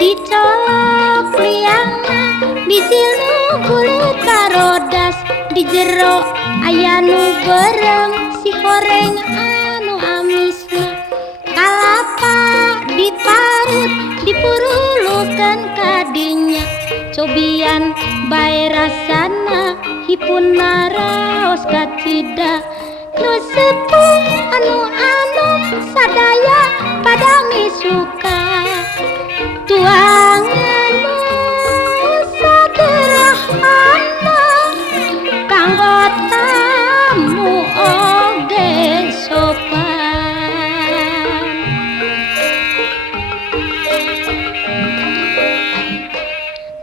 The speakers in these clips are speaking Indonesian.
Dicolok liangna biji nu bulut karodas di jero aya nu berem si horeng anu amisna kalapa diparut dipurulukeun kadinya cobian bae rasana hipuna raos kacida nu sepuh anu sadaya pada misuka tuangan nu sederhana kanggo tamu oge sopan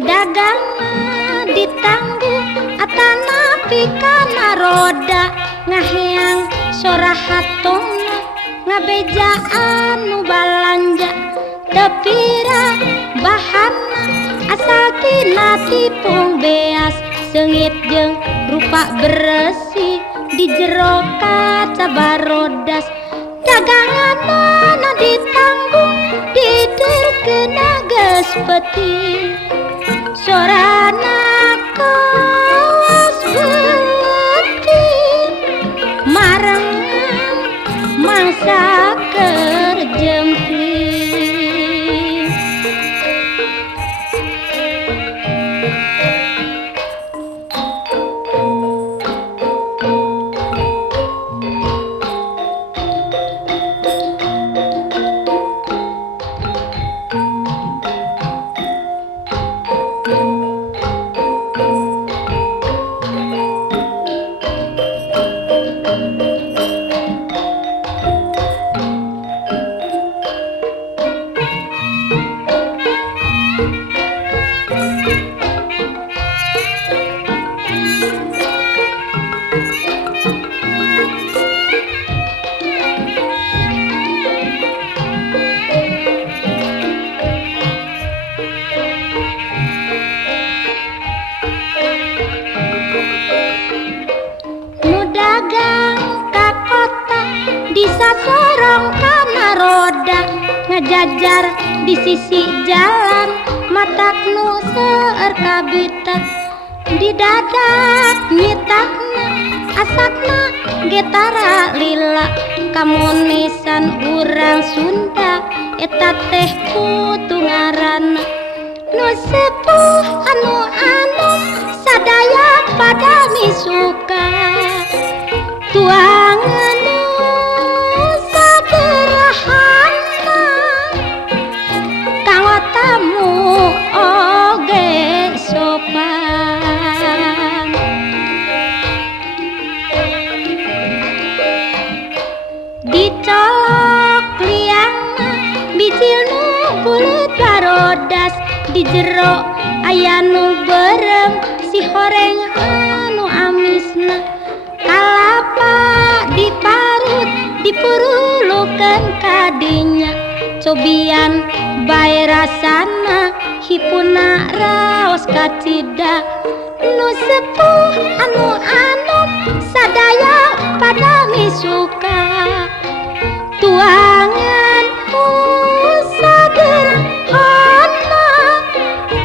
dagang ditanggung atanapi kana roda ngaheang sorahatonna ngabejaan nu balanja tepira bahanna asal tina tipung beas seungit jeung rupa beresi di jero kaca barodas daganganna ditanggung diterkeun geus peuting sorana kaos beuting marengan mangsa keur jempling sorong kana roda ngajajar di sisi jalan matak nu seueur kabitak di dadak nyitakna asakna getara lila kamunisan urang Sunda eta teh kudu ngaranna nu sepuh anu sadaya pada misuka tuangan nu tamu oge sopan dicolok liangna biji nu bulut barodas di jero aya nu berem si horeng anu amisna kalapa diparut dipurulukeun kadinya cobian bae rasana hipuna raos kacida nu sepuh anu sadaya pada misuka tuangan sederhana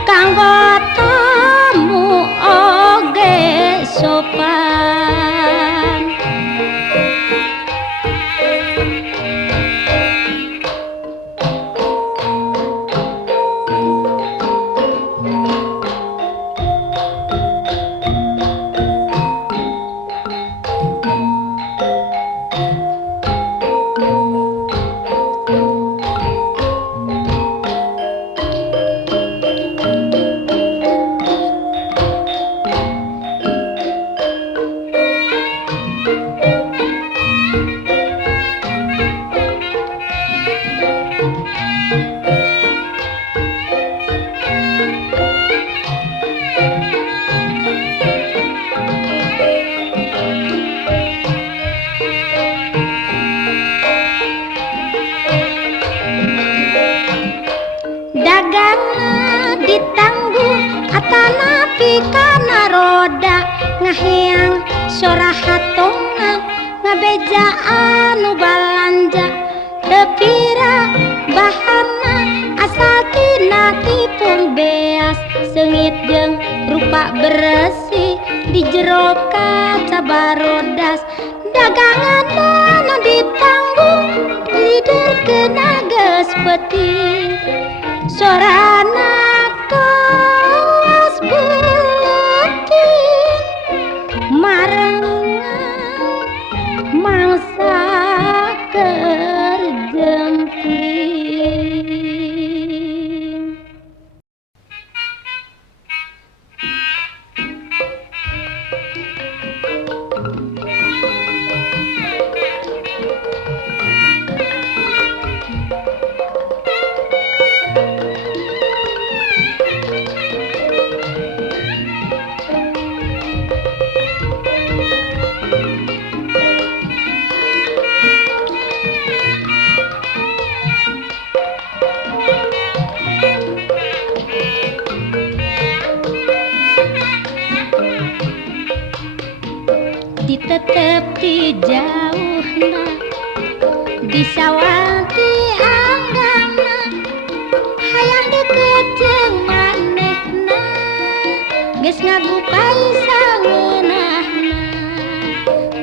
kanggo tamu oge sopan ditanggung atanapi kana roda ngaheang sorahatonna ngabejaan nu balanja tepira sengit jeung rupa bersih di jero kaca barodas dagangan mana ditanggung lider kena geus peti sorana kaos beuting marengan mangsa kerjempling. Ditetep di jauhna disawati anggana hayang deket jeung manehna geus ngagupai sangeunahna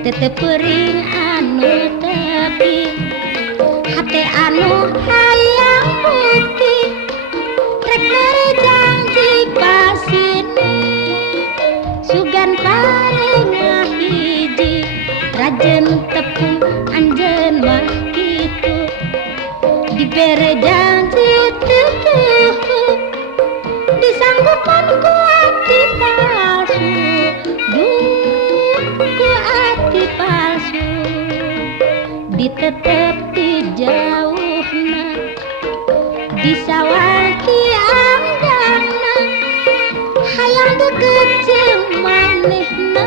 tetep peuring anu tepi hate anu hayang bukti rek mere janji pasini sugan parenga hiji rajen tepung anjeun mah kitu dibere janji teu disanggupan ku ati palsu duh ku ati palsu ditetep di jauhna disawaki anggana hayang deket jeung manehna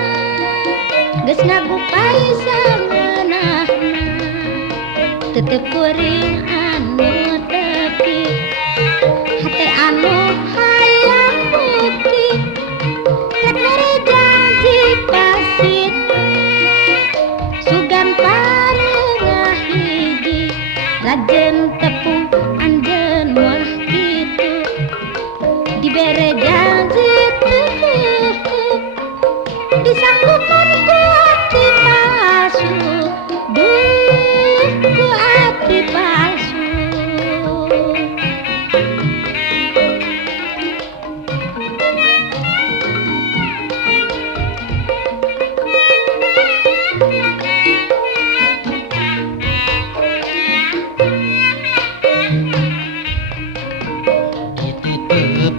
geus ngagupai sangeunahna tetep peuring anu tepi hate anu hayang bukti rek mere janji pasini sugan parenga hiji rajen tepung anjeun mah kitu dibere janji teu disanggupan ku ati palsu duh ku ati palsu. Dititep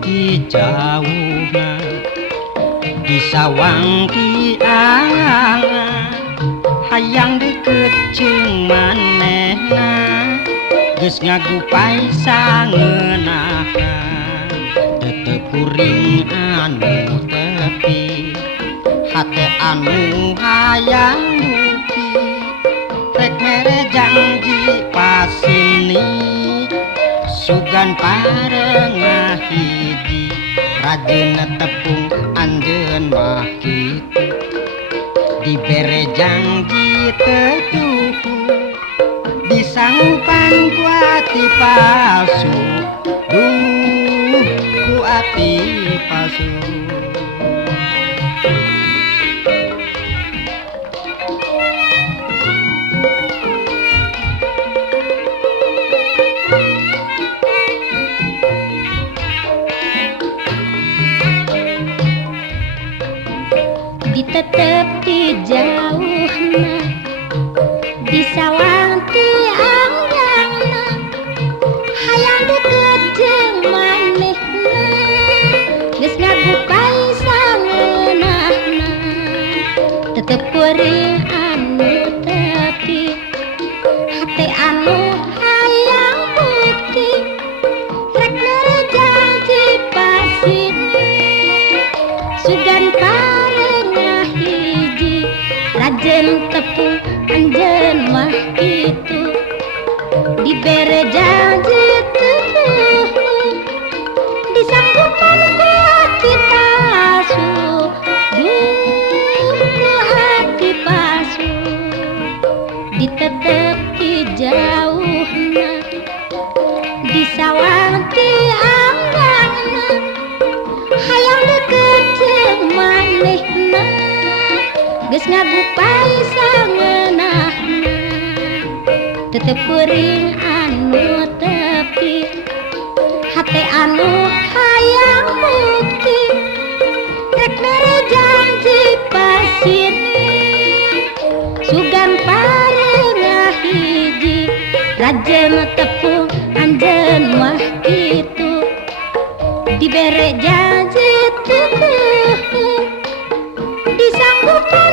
di jauhna disawangki angan hayang deket jeung manehna geus ngagupai sangeunahna tetep peuring anu tepi hate anu hayang bukti rek mere janji pasini sugan parenga hiji rajeunna tepung anjeun mah kitu dibere janji teu disanggupan ku ati palsu duh ku ati palsu. Ditetep di jauhna disawati anggana hayang deket jeung manehna geus ngagupai sangeunahna tetep peuring anu tepi hate anu hayang bukti rek mere janji pasini sugan parenga hiji rajen tepung anjeun mah kitu dibere janji teu disanggupan ku ati palsu duh ku ati palsu ditetep di jauhna disawati anggana geus ngagupai sangeunahna tetep peuring anu tepi hate anu hayang bukti rek mere janji pasini sugan pareungah hiji rajem tepung anjeun mah kitu dibere janji teu disanggup